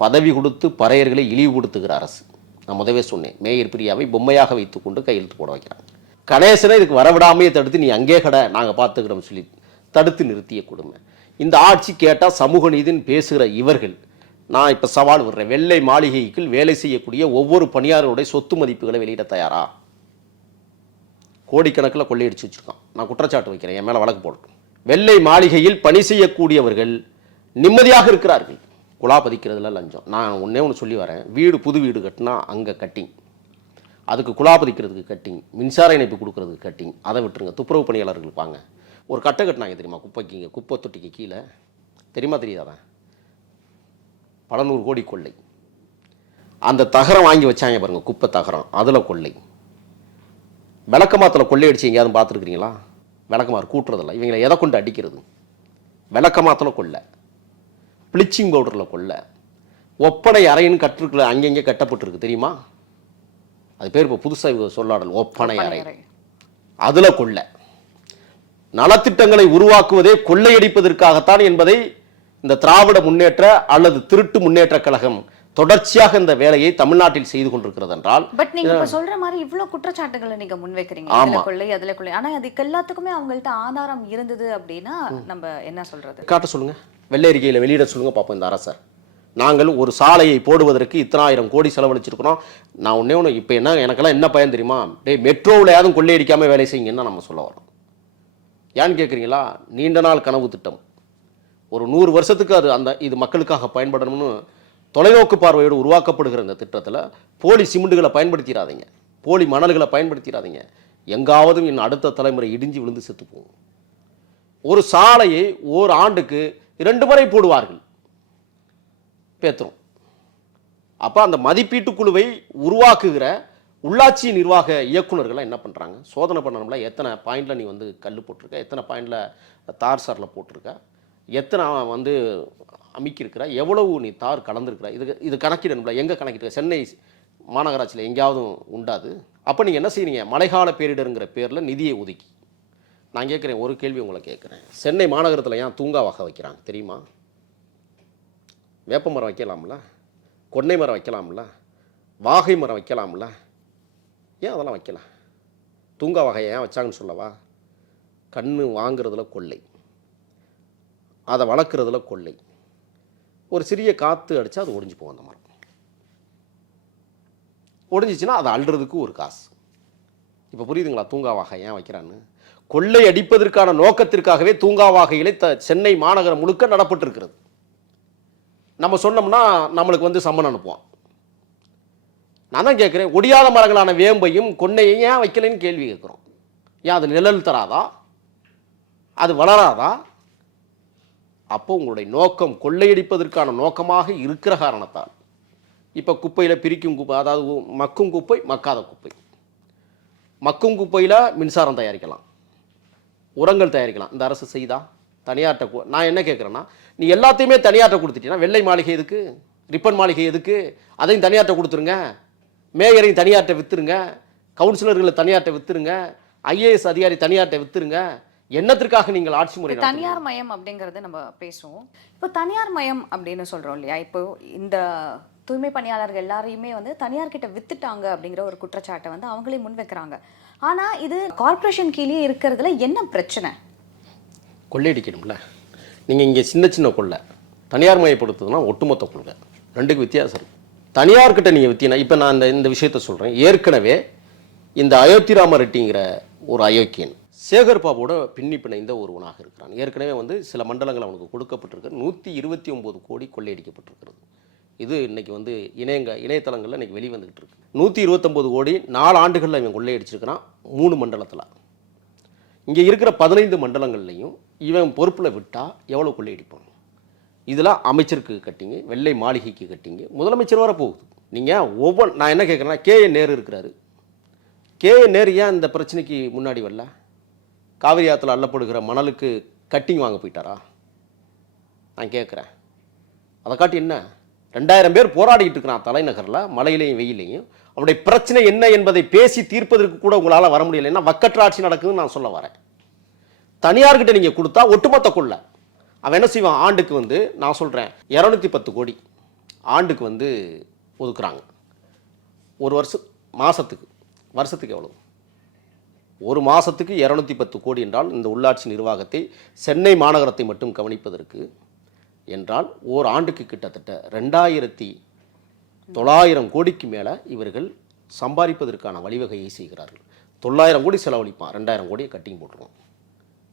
பதவி கொடுத்து பறையர்களை இழிவுபடுத்துகிற அரசு. நான் முதவே சொன்னேன், மேயர் பிரியாவை பொம்மையாக வைத்துக்கொண்டு கையெழுத்து போட வைக்கிறாங்க. கணேசனை இதுக்கு வரவிடாமையே தடுத்து நீ அங்கே கடை நாங்கள் பார்த்துக்கிறோம் சொல்லி தடுத்து நிறுத்திய கொடுமை. இந்த ஆட்சி கேட்டால் சமூக நீதின்னு பேசுகிற இவர்கள், நான் இப்போ சவால் விடுறேன், வெள்ளை மாளிகைக்குள் வேலை செய்யக்கூடிய ஒவ்வொரு பணியாளருடைய சொத்து மதிப்புகளை வெளியிட தயாரா? கோடிக்கணக்கில் கொள்ளையடிச்சு வச்சுருக்கான். நான் குற்றச்சாட்டு வைக்கிறேன், என் மேலே வழக்கு போடட்டும். வெள்ளை மாளிகையில் பணி செய்யக்கூடியவர்கள் நிம்மதியாக இருக்கிறார்கள். குழா பதிக்கிறதுல லஞ்சம். நான் ஒன்று சொல்லி வரேன், புது வீடு கட்டினா அங்கே கட்டிங், அதுக்கு குழா பதிக்கிறதுக்கு கட்டிங், மின்சார இணைப்பு கொடுக்கறதுக்கு கட்டிங், அதை விட்டுருங்க. துப்புரவு பணியாளர்கள் வாங்க, ஒரு கட்டை கட்டினாங்க தெரியுமா? குப்பை தொட்டிக்கு கீழே தெரியாதான்? பல 100 கோடி கொள்ளை. அந்த தகரம் வாங்கி வச்சாங்க பாருங்க, குப்பை தகரம், அதில் கொள்ளை. விளக்கமாத்தில் கொள்ளையடிச்சு எங்கேயாவது பார்த்துருக்குறீங்களா? விளக்கமாறு கூட்டுறதில்ல. இவங்களை எதை கொண்டு அடிக்கிறது? விளக்கமாத்தில் கொள்ளை, ப்ளீச்சிங் பவுடரில் கொள்ளை, ஒப்பனை அறைன்னு கட்டிருக்கல, அங்கங்கே கட்டப்பட்டிருக்கு தெரியுமா? அது பேர் இப்போ புதுசாக சொல்லாடல், ஒப்பனை அறை, அதில் கொள்ளை. நலத்திட்டங்களை உருவாக்குவதே கொள்ளையடிப்பதற்காகத்தான் என்பதை இந்த திராவிட முன்னேற்ற அல்லது திருட்டு முன்னேற்ற கழகம் தொடர்ச்சியாக இந்த வேலையை தமிழ்நாட்டில் செய்து கொண்டிருக்கிறது என்றால். பட் நீங்க இப்ப சொல்ற மாதிரி இவ்வளவு குற்றச்சாட்டுகளை நீங்க முன்வைக்கிறீங்க, இதுல கொள்ளை அதுல கொள்ளை, ஆனா அதுக்கு எல்லாத்துக்குமே அவங்கள்ட்ட ஆதாரம் இருந்தது அப்படின்னா நம்ம என்ன சொல்றது? காட்ட சொல்லுங்க, வெள்ளை அறிக்கையில வெளியிட சொல்லுங்க பாப்போம். இந்த அரசை நாங்கள் ஒரு சாலையை போடுவதற்கு இத்தனை ஆயிரம் கோடி செலவழிச்சிருக்கிறோம். நான் ஒன்று இப்போ என்ன எனக்கெல்லாம் என்ன பயன் தெரியுமா? மெட்ரோவில் யாரும் கொள்ளையடிக்காமல் வேலை செய்யுங்கன்னு நம்ம சொல்ல வரோம். ஏன்னு கேட்குறீங்களா? நீண்ட நாள் கனவு திட்டம், ஒரு 100 வருஷத்துக்கு அது இது மக்களுக்காக பயன்படணும்னு தொலைநோக்கு பார்வையோடு உருவாக்கப்படுகிற இந்த திட்டத்தில் போலி சிமெண்ட்டுகளை பயன்படுத்திடாதீங்க, போலி மணல்களை பயன்படுத்திடாதீங்க. எங்காவது என் அடுத்த தலைமுறை இடிஞ்சு விழுந்து செத்து போகும். ஒரு சாலையை ஓர் ஆண்டுக்கு 2 முறை போடுவார்கள், பேத்துரும். அப்போ அந்த மதிப்பீட்டு குழுவை உருவாக்குகிற உள்ளாட்சி நிர்வாக இயக்குநர்கள் என்ன பண்ணுறாங்க? சோதனை பண்ணணும்ல, எத்தனை பாயிண்டில் நீ வந்து கல் போட்டிருக்க, எத்தனை பாயிண்டில் தார் சாரில் போட்டிருக்க, எத்தனை வந்து அமைக்கிருக்கிற, எவ்வளவு நீ தார் கலந்துருக்கிற, இது கணக்கிடணும்ல. எங்கே கணக்கிட்டு? சென்னை மாநகராட்சியில் எங்கேயாவது உண்டாது? அப்போ நீங்கள் என்ன செய்றீங்க? மழைக்கால பேரிடருங்கிற பேரில் நிதியை ஒதுக்கி. நான் கேட்குறேன், ஒரு கேள்வி உங்களை கேட்குறேன், சென்னை மாநகரத்தில் ஏன் தூங்கா வகை வைக்கிறாங்க தெரியுமா? வேப்ப மரம் வைக்கலாம்ல, கொன்னை மரம் வைக்கலாம்ல, வாகை மரம் வைக்கலாம்ல, ஏன் அதெல்லாம் வைக்கல? தூங்கா வகையை ஏன் வச்சாங்கன்னு சொல்லவா? கண்ணு வாங்கிறதுல கொள்ளை, அதை வளர்க்குறதுல கொள்ளை. ஒரு சிறிய காற்று அடித்தா அது ஒடிஞ்சு போகும். அந்த மரம் ஒடிஞ்சிச்சுன்னா அதை அள்ளுறதுக்கு ஒரு காசு. இப்போ புரியுதுங்களா தூங்கா வாகை ஏன் வைக்கிறான்னு? கொள்ளை அடிப்பதற்கான நோக்கத்திற்காகவே தூங்கா வாகைகளை சென்னை மாநகரம் முழுக்க நடப்பட்டிருக்கிறது. நம்ம சொன்னோம்னா நம்மளுக்கு வந்து சம்மன் அனுப்புவோம். நான் தான் கேட்குறேன், ஒடியாத மரங்களான வேம்பையும் கொன்னையும் ஏன் வைக்கலைன்னு கேள்வி கேட்குறோம். ஏன் அது நிழல் தராதா? அது வளராதா? அப்போ உங்களுடைய நோக்கம் கொள்ளையடிப்பதற்கான நோக்கமாக இருக்கிற காரணத்தால் இப்போ குப்பையில் பிரிக்கும் குப்பை, அதாவது மக்கும் குப்பை, மக்காத குப்பை. மக்கும் குப்பையில் மின்சாரம் தயாரிக்கலாம், உரங்கள் தயாரிக்கலாம். இந்த அரசு செய்தா? தனியார்ட்ட நான் என்ன கேட்குறேன்னா, நீ எல்லாத்தையுமே தனியார்ட்ட கொடுத்துட்டீங்கன்னா வெள்ளை மாளிகை எதுக்கு, ரிப்பன் மாளிகை எதுக்கு? அதையும் தனியார்ட்ட கொடுத்துருங்க, மேயரையும் தனியார்ட்ட விற்றுருங்க, கவுன்சிலர்களை தனியார்ட்ட விற்றுருங்க, ஐஏஎஸ் அதிகாரி தனியார்ட்ட விற்றுருங்க. என்னத்திற்காக நீங்கள் ஆட்சி முறை? தனியார் மயம் அப்படிங்கறத நம்ம பேசுவோம். இப்போ தனியார் மயம் அப்படின்னு சொல்றோம் இல்லையா? இப்போ இந்த தூய்மை பணியாளர்கள் எல்லாரையுமே வந்து தனியார் கிட்ட வித்துட்டாங்க அப்படிங்கிற ஒரு குற்றச்சாட்டை வந்து அவங்களே முன்வைக்கிறாங்க. ஆனா இது கார்ப்பரேஷன் கீழே இருக்கிறதுல என்ன பிரச்சனை? கொள்ளையடிக்கணும்ல. நீங்கள் இங்கே சின்ன சின்ன கொள்ளை, தனியார் மயப்படுத்துதுன்னா ஒட்டுமொத்த கொள்கை, ரெண்டுக்கு வித்தியாசம் இருக்குது. தனியார்கிட்ட நீங்கள் விற்றீங்கன்னா, இப்போ நான் இந்த விஷயத்த சொல்கிறேன். ஏற்கனவே இந்த அயோத்திராம ரெட்டிங்கிற ஒரு அயோக்கியன் சேகர் பாபுவோட பின்னி பிணைந்த ஒருவனாக இருக்கிறான். ஏற்கனவே வந்து சில மண்டலங்கள் அவனுக்கு கொடுக்கப்பட்டிருக்கு. 129 கோடி கொள்ளையடிக்கப்பட்டிருக்கிறது. இது இன்னைக்கு வந்து இணையதளங்களில் இன்னைக்கு வெளிவந்துகிட்டு இருக்கு. 129 கோடி 4 ஆண்டுகளில் இவன் கொள்ளையடிச்சிருக்கிறான் 3 மண்டலத்தில். இங்கே இருக்கிற 15 மண்டலங்கள்லையும் இவன் பொறுப்பில் விட்டால் எவ்வளோ கொள்ளையடிப்பான்? இதில் அமைச்சருக்கு கட்டிங்க, வெள்ளை மாளிகைக்கு கட்டிங்க, முதலமைச்சர் வர போகுது. நீங்கள் நான் என்ன கேட்குறேன்னா, KN நேரு இருக்கிறாரு. KN நேரு ஏன் இந்த பிரச்சனைக்கு முன்னாடி வரல? காவிரி ஆற்றுல அள்ளப்படுகிற மணலுக்கு கட்டிங் வாங்க போயிட்டாரா? நான் கேட்குறேன். அதை காட்டி என்ன? 2000 பேர் போராடிக்கிட்டு இருக்கிறான் தலைநகரில், மழையிலையும் வெயிலையும். அவனுடைய பிரச்சனை என்ன என்பதை பேசி தீர்ப்பதற்கு கூட உங்களால் வர முடியலைன்னா வக்கற்ற ஆட்சி நடக்குதுன்னு நான் சொல்ல வரேன். தனியார்கிட்ட நீங்கள் கொடுத்தா ஒட்டுமொத்த கொள்ள அவன் என்ன செய்வான்? ஆண்டுக்கு வந்து நான் சொல்கிறேன் 210 கோடி ஆண்டுக்கு வந்து ஒதுக்குறாங்க. ஒரு வருஷத்துக்கு எவ்வளவு? ஒரு மாதத்துக்கு 210 கோடி என்றால் இந்த உள்ளாட்சி நிர்வாகத்தை, சென்னை மாநகரத்தை மட்டும் கவனிப்பதற்கு என்றால் ஓர் ஆண்டுக்கு கிட்டத்தட்ட 2900 கோடிக்கு மேலே இவர்கள் சம்பாதிப்பதற்கான வழிவகையை செய்கிறார்கள். 900 கோடி செலவழிப்பான், 2000 கோடியை கட்டிங் போட்டுருவோம்.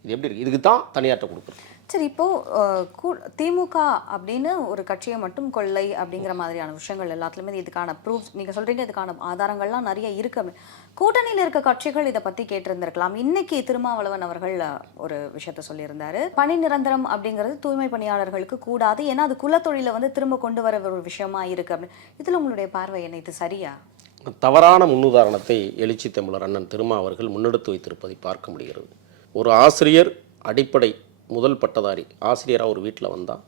இது எப்படி இருக்குது? இதுக்கு தான் தனியார்ட்ட கொடுக்குறது. சரி, இப்போ திமுக அப்படின்னு ஒரு கட்சியை மட்டும் கொள்ளை அப்படிங்கிற மாதிரியான விஷயங்கள் எல்லாத்துலேயுமே இதுக்கான ப்ரூஃப் நீங்கள் சொல்கிறீங்க, இதுக்கான ஆதாரங்கள்லாம் நிறைய இருக்கு. கூட்டணியில் இருக்க கட்சிகள் இதை பற்றி கேட்டிருந்திருக்கலாம். இன்னைக்கு திருமாவளவன் அவர்கள் ஒரு விஷயத்த சொல்லியிருந்தாரு. பணி நிரந்தரம் அப்படிங்கிறது தூய்மை பணியாளர்களுக்கு கூடாது, ஏன்னா அது குலத்தொழிலை வந்து திரும்ப கொண்டு வர ஒரு விஷயமா இருக்கு அப்படின்னு. இதில் உங்களுடைய பார்வை என்ன? இது சரியா? தவறான முன்னுதாரணத்தை எழுச்சி தமிழர் அண்ணன் திருமா அவர்கள் முன்னெடுத்து வைத்திருப்பதை பார்க்க முடிகிறது. ஒரு ஆசிரியர், அடிப்படை முதல் பட்டதாரி ஆசிரியராக ஒரு வீட்டில் வந்தால்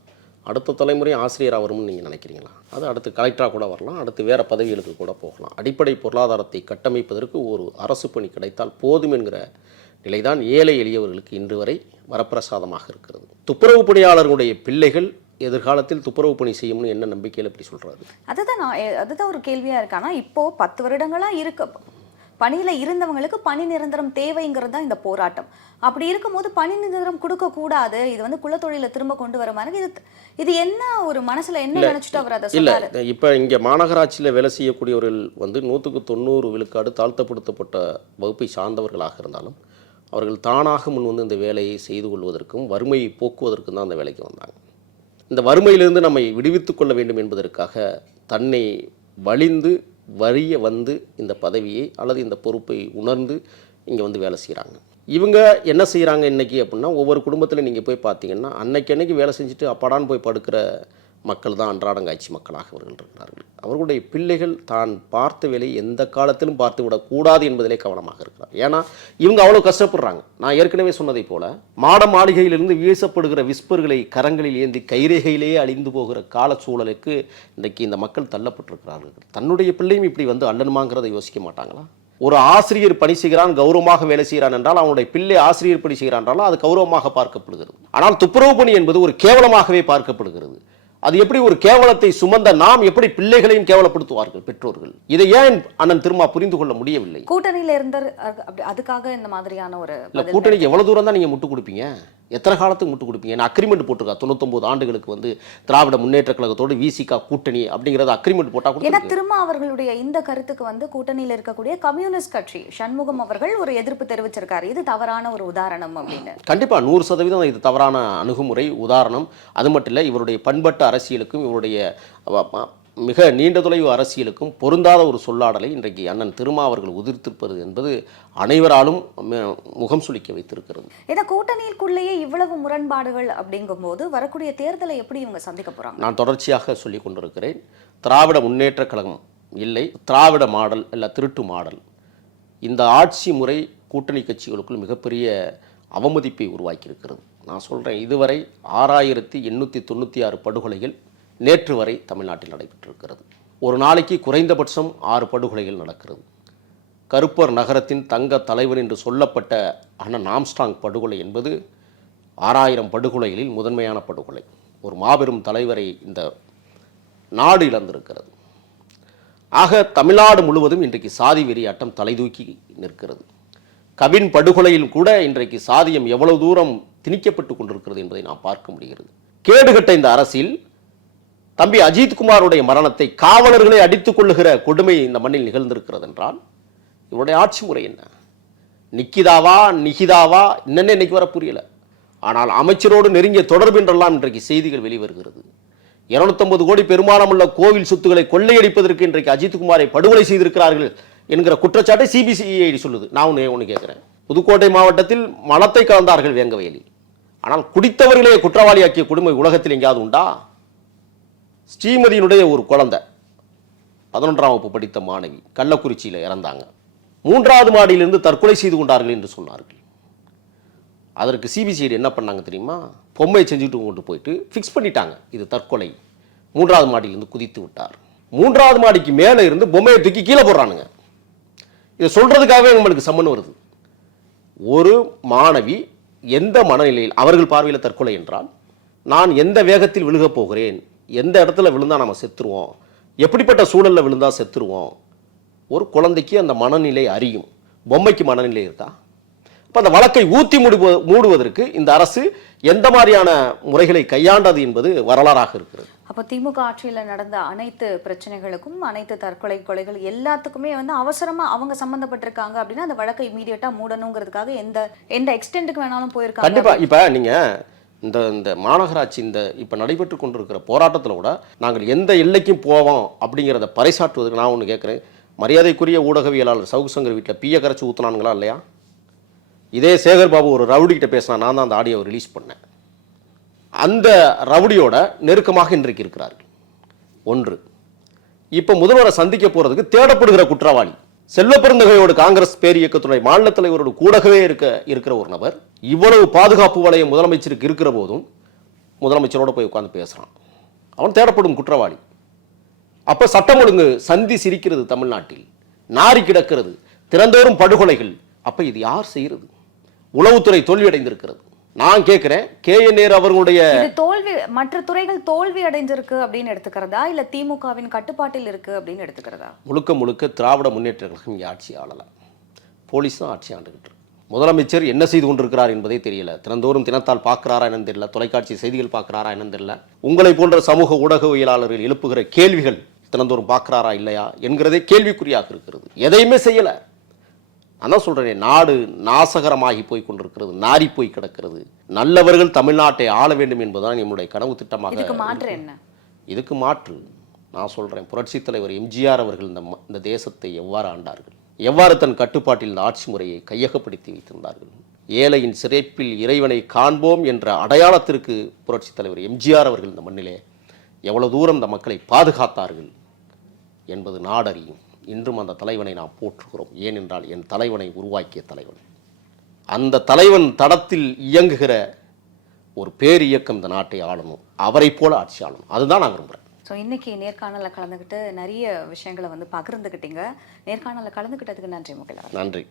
அடுத்த தலைமுறை ஆசிரியராக வரும்னு நீங்கள் நினைக்கிறீங்களா? அது அடுத்து கலெக்டராக கூட வரலாம், அடுத்து வேறு பதவிகளுக்கு கூட போகலாம். அடிப்படை பொருளாதாரத்தை கட்டமைப்பதற்கு ஒரு அரசு பணி கிடைத்தால் போதும் என்கிற நிலைதான் ஏழை எளியவர்களுக்கு இன்று வரை வரப்பிரசாதமாக இருக்கிறது. துப்புரவு பணியாளர்களுடைய பிள்ளைகள் எதிர்காலத்தில் துப்புரவு பணி செய்யும்னு என்ன நம்பிக்கையில் இப்படி சொல்கிறாரு? அதுதான் ஒரு கேள்வியாக இருக்கு. ஆனால் இப்போது 10 வருடங்களாக இருக்க பணியில் இருந்தவங்களுக்கு பணி நிரந்தரம் தேவைங்கிறது தான் இந்த போராட்டம். அப்படி இருக்கும்போது பணி நிரந்தரம் கொடுக்கக்கூடாது, இது வந்து குலத்தொழிலை திரும்ப கொண்டு வர மாதிரி இது என்ன ஒரு மனசில் என்ன நினச்சிட்டு அவர் அதை சொன்னாரு? இல்லை, இப்போ இங்கே மாநகராட்சியில் வேலை செய்யக்கூடியவர்கள் வந்து 100% விழுக்காடு தாழ்த்தப்படுத்தப்பட்ட வகுப்பை சார்ந்தவர்களாக இருந்தாலும் அவர்கள் தானாக முன் வந்து இந்த வேலையை செய்து கொள்வதற்கும் வறுமையை போக்குவதற்கும் தான் அந்த வேலைக்கு வந்தாங்க. இந்த வறுமையிலிருந்து நம்மை விடுவித்துக் கொள்ள வேண்டும் என்பதற்காக தன்னை வலிந்து வரிய வந்து இந்த பதவியை அல்லது இந்த பொறுப்பை உணர்ந்து இங்கே வந்து வேலை செய்கிறாங்க. இவங்க என்ன செய்கிறாங்க இன்றைக்கி அப்படின்னா, ஒவ்வொரு குடும்பத்தில் நீங்கள் போய் பார்த்தீங்கன்னா அன்னைக்கு வேலை செஞ்சுட்டு அப்பாடான்னு போய் படுக்கிற மக்கள் தான் அன்றாடங்காட்சி மக்களாக அவர்கள் இருக்கிறார்கள். அவர்களுடைய பிள்ளைகள் தான் பார்த்த வேலையை எந்த காலத்திலும் பார்த்து விடக்கூடாது என்பதிலே கவனமாக இருக்கிறார். ஏன்னா இவங்க அவ்வளோ கஷ்டப்படுறாங்க. நான் ஏற்கனவே சொன்னதை போல மாட மாளிகையிலிருந்து வீசப்படுகிற விஸ்பர்களை கரங்களில் ஏந்தி கைரேகையிலேயே அழிந்து போகிற கால சூழலுக்கு இன்றைக்கு இந்த மக்கள் தள்ளப்பட்டிருக்கிறார்கள். தன்னுடைய பிள்ளையும் இப்படி வந்து அள்ளணுமாங்கிறத யோசிக்க மாட்டாங்களா? ஒரு ஆசிரியர் பணி செய்கிறான், கௌரவமாக வேலை செய்கிறான் என்றால் அவனுடைய பிள்ளை ஆசிரியர் பணி செய்கிறான் என்றாலும் அது கௌரவமாக பார்க்கப்படுகிறது. ஆனால் துப்புரவு பணி என்பது ஒரு கேவலமாகவே பார்க்கப்படுகிறது. அது எப்படி ஒரு கேவலத்தை சுமந்த நாம் எப்படி பிள்ளைகளையும் கேவலப்படுத்துவார்கள் பெற்றோர்கள்? இதை ஏன் அண்ணன் திருமா புரிந்து கொள்ள முடியவில்லை? கூட்டணியில இருந்த அதுக்காக இந்த மாதிரியான ஒரு கூட்டணிக்கு எவ்வளவு தூரம் தான் நீங்க முட்டு கொடுப்பீங்க? எத்தனை காலத்துக்கு முட்டு கொடுப்பீங்க? நான் அக்ரிமெண்ட் போட்டிருக்கா 99 ஆண்டுகளுக்கு வந்து திராவிட முன்னேற்ற கழகத்தோடு விசிகா கூட்டணி அப்படிங்கிறத அக்ரிமெண்ட் போட்டா கூட. ஏன்னா திருமா அவர்களுடைய இந்த கருத்துக்கு வந்து கூட்டணியில் இருக்கக்கூடிய கம்யூனிஸ்ட் கட்சி சண்முகம் அவர்கள் ஒரு எதிர்ப்பு தெரிவிச்சிருக்காரு. இது தவறான ஒரு உதாரணம் அப்படின்னு. கண்டிப்பா 100% இது தவறான அணுகுமுறை, உதாரணம். அது மட்டும் இல்லை, இவருடைய பண்பட்ட அரசியலுக்கும் இவருடைய மிக நீண்ட தொலைவு அரசியலுக்கும் பொருந்தாத ஒரு சொல்லாடலை இன்றைக்கு அண்ணன் திருமா அவர்கள் உதிர்த்திருப்பது என்பது அனைவராலும் முகம் சுளிக்க வைத்திருக்கிறது. ஏன்னா கூட்டணிக்குள்ளேயே இவ்வளவு முரண்பாடுகள் அப்படிங்கும் போது வரக்கூடிய தேர்தலை எப்படி இவங்க சந்திக்க போறாங்க? நான் தொடர்ச்சியாக சொல்லி கொண்டிருக்கிறேன், திராவிட முன்னேற்ற கழகம் இல்லை, திராவிட மாடல் இல்லை, திருட்டு மாடல். இந்த ஆட்சி முறை கூட்டணி கட்சிகளுக்குள் மிகப்பெரிய அவமதிப்பை உருவாக்கியிருக்கிறது. நான் சொல்கிறேன், இதுவரை 6896 படுகொலைகள் நேற்று வரை தமிழ்நாட்டில் நடைபெற்றிருக்கிறது. ஒரு நாளைக்கு குறைந்தபட்சம் 6 படுகொலைகள் நடக்கிறது. கருப்பர் நகரத்தின் தங்க தலைவன் என்று சொல்லப்பட்ட அண்ணன் ஆம்ஸ்ட்ராங் படுகொலை என்பது 6000 படுகொலைகளில் முதன்மையான படுகொலை. ஒரு மாபெரும் தலைவரை இந்த நாடு இழந்திருக்கிறது. ஆக தமிழ்நாடு முழுவதும் இன்றைக்கு சாதி வெறியாட்டம் தலைதூக்கி நிற்கிறது. கவின் படுகொலையில் கூட இன்றைக்கு சாதியம் எவ்வளவு தூரம் திணிக்கப்பட்டு கொண்டிருக்கிறது என்பதை நாம் பார்க்க முடிகிறது. கேடுகட்ட இந்த அரசில் தம்பி அஜித்குமாருடைய மரணத்தை காவலர்களை அடித்துக் கொள்ளுகிற கொடுமை இந்த மண்ணில் நிகழ்ந்திருக்கிறது என்றால் இவருடைய ஆட்சி முறை என்ன? நிக்கிதாவா நிகிதாவா என்னன்னு இன்னைக்கு வர புரியல. ஆனால் அமைச்சரோடு நெருங்கிய தொடர்பு என்றெல்லாம் இன்றைக்கு செய்திகள் வெளிவருகிறது. 250 கோடி பெருமானமுள்ள கோவில் சொத்துக்களை கொள்ளையடிப்பதற்கு இன்றைக்கு அஜித்குமாரை படுகொலை செய்திருக்கிறார்கள் என்கிற குற்றச்சாட்டை சிபிசிஐடி சொல்லுது. நான் ஒன்று கேட்கிறேன். புதுக்கோட்டை மாவட்டத்தில் மலத்தை கலந்தார்கள் வேங்கவயலில். ஆனால் குடித்தவர்களே குற்றவாளியாக்கிய கொடுமை உலகத்தில் எங்கேயாவது உண்டா? ஸ்ரீமதியினுடைய ஒரு குழந்தை 11ஆம் வகுப்பு படித்த மாணவி கள்ளக்குறிச்சியில் இறந்தாங்க. 3வது மாடியிலிருந்து தற்கொலை செய்து கொண்டார்கள் என்று சொன்னார்கள். அதற்கு சிபிசிஐடி என்ன பண்ணாங்க தெரியுமா? பொம்மையை செஞ்சுட்டு கொண்டு போயிட்டு ஃபிக்ஸ் பண்ணிட்டாங்க, இது தற்கொலை. 3வது மாடியிலிருந்து குதித்து விட்டார். 3வது மாடிக்கு மேலே இருந்து பொம்மையை தூக்கி கீழே போடுறானுங்க. இதை சொல்றதுக்காகவே நம்மளுக்கு சம்மன் வருது. ஒரு மாணவி எந்த மனநிலையில், அவர்கள் பார்வையில் தற்கொலை என்றால், நான் எந்த வேகத்தில் விழுகப் போகிறேன், எந்த இடத்துல விழுந்தா நம்ம செத்துருவோம், எப்படிப்பட்ட சூழலில் விழுந்தா செத்துருவோம். ஒரு குழந்தைக்கு அந்த மனநிலை அறியும். பொம்மைக்கு மனநிலை இருக்கா? அப்போ அந்த வழக்கை ஊற்றி மூடுவதற்கு இந்த அரசு எந்த மாதிரியான முறைகளை கையாண்டது என்பது வரலாறாக இருக்கிறது. அப்போ திமுக ஆட்சியில் நடந்த அனைத்து பிரச்சனைகளுக்கும், அனைத்து தற்கொலை கொலைகள் எல்லாத்துக்குமே வந்து அவசரமா அவங்க சம்பந்தப்பட்டிருக்காங்க அப்படின்னா அந்த வழக்கை இமீடியட்டா மூடணுங்கிறதுக்காக எந்த எக்ஸ்டெண்டுக்கு வேணாலும் போயிருக்காங்க. கண்டிப்பா. இப்ப நீங்க இந்த மாநகராட்சி இப்ப நடைபெற்று கொண்டிருக்கிற போராட்டத்தில் கூட நாங்கள் எந்த எல்லைக்கும் போவோம் அப்படிங்கிறத பறைசாற்றுவதற்கு நான் ஒன்று கேட்குறேன். மரியாதைக்குரிய ஊடகவியலாளர் சவுக்கு சங்கர் வீட்டில் பீய கரைச்சி ஊற்றினானுங்களா இல்லையா? இதே சேகர் பாபு ஒரு ரவுடிக்கிட்ட பேசினா, நான் தான் அந்த ஆடியோவை ரிலீஸ் பண்ணேன். அந்த ரவுடியோட நெருக்கமாக இன்றைக்கு இருக்கிறார்கள். ஒன்று, இப்போ முதல்வரை சந்திக்க போறதுக்கு தேடப்படுகிற குற்றவாளி செல்வப்பெருந்தகையோடு காங்கிரஸ் பேர் இயக்கத்துடைய மாநில தலைவரோடு கூடவே இருக்கிற ஒரு நபர் இவ்வளவு பாதுகாப்பு வளையம் முதலமைச்சருக்கு இருக்கிற போதும் முதலமைச்சரோட போய் உட்கார்ந்து பேசுறான். அவன் தேடப்படும் குற்றவாளி. அப்ப சட்டம் ஒழுங்கு சந்தி சிரிக்கிறது, தமிழ்நாட்டில் நாரி கிடக்கிறது, திறந்தோறும் படுகொலைகள். அப்ப இது யார் செய்யறது? உளவுத்துறை தோல்வியடைந்திருக்கிறது. நான் கேட்கிறேன், KN அவர்களுடைய தோல்வி மற்ற துறைகள் தோல்வி அடைஞ்சிருக்கு அப்படின்னு எடுத்துக்கிறதா, இல்ல திமுகவின் கட்டுப்பாட்டில் இருக்கு அப்படின்னு எடுத்துக்கிறதா? முழுக்க முழுக்க திராவிட முன்னேற்ற கழகம் இங்கே ஆட்சி ஆளல, போலீஸ் தான் ஆட்சி ஆண்டுகிட்டு இருக்கு. முதலமைச்சர் என்ன செய்து கொண்டிருக்கிறார் என்பதே தெரியல. தினந்தோறும் தினத்தால் பார்க்கிறாரா என்னன்னு தெரியல, தொலைக்காட்சி செய்திகள் பார்க்கிறாரா என்னன்னு தெரியல. உங்களை போன்ற சமூக ஊடகவியலாளர்கள் எழுப்புகிற கேள்விகள் தினந்தோறும் பார்க்கிறாரா இல்லையா என்கிறதே கேள்விக்குறியாக இருக்கிறது. எதையுமே செய்யல. அதான் சொல்றேன், நாடு நாசகரமாகி போய் கொண்டிருக்கிறது, நாரி போய் கிடக்கிறது. நல்லவர்கள் தமிழ்நாட்டை ஆள வேண்டும் என்பதுதான் நம்முடைய கனவு திட்டமாக. இதுக்கு மாற்று என்ன? இதுக்கு மாற்று நான் சொல்றேன், புரட்சி தலைவர் எம்ஜிஆர் அவர்கள் இந்த தேசத்தை எவ்வாறு ஆண்டார்கள், எவ்வாறு தன் கட்டுப்பாட்டில் இந்த ஆட்சி முறையை கையகப்படுத்தி வைத்திருந்தார்கள். ஏழையின் சிறைப்பில் இறைவனை காண்போம் என்ற அடையாளத்திற்கு புரட்சி தலைவர் எம்ஜிஆர் அவர்கள் இந்த மண்ணிலே எவ்வளவு தூரம் இந்த மக்களை பாதுகாத்தார்கள் என்பது நாடறியும். இன்றும் அந்த தலைவனை நாம் போற்றுகிறோம். ஏனென்றால் என் தலைவனை உருவாக்கிய தலைவன், அந்த தலைவன் தடத்தில் இயங்குகிற ஒரு பேர் இயக்கம் இந்த நாட்டை ஆளணும், அவரை போல ஆட்சி ஆளணும். அதுதான் நான் விரும்புகிறேன். ஸோ இன்னைக்கு நேர்காணலில் கலந்துக்கிட்டு நிறைய விஷயங்களை வந்து பகிர்ந்துக்கிட்டீங்க. நேர்காணலில் கலந்துக்கிட்டதுக்கு நன்றி முகிலா. நன்றி.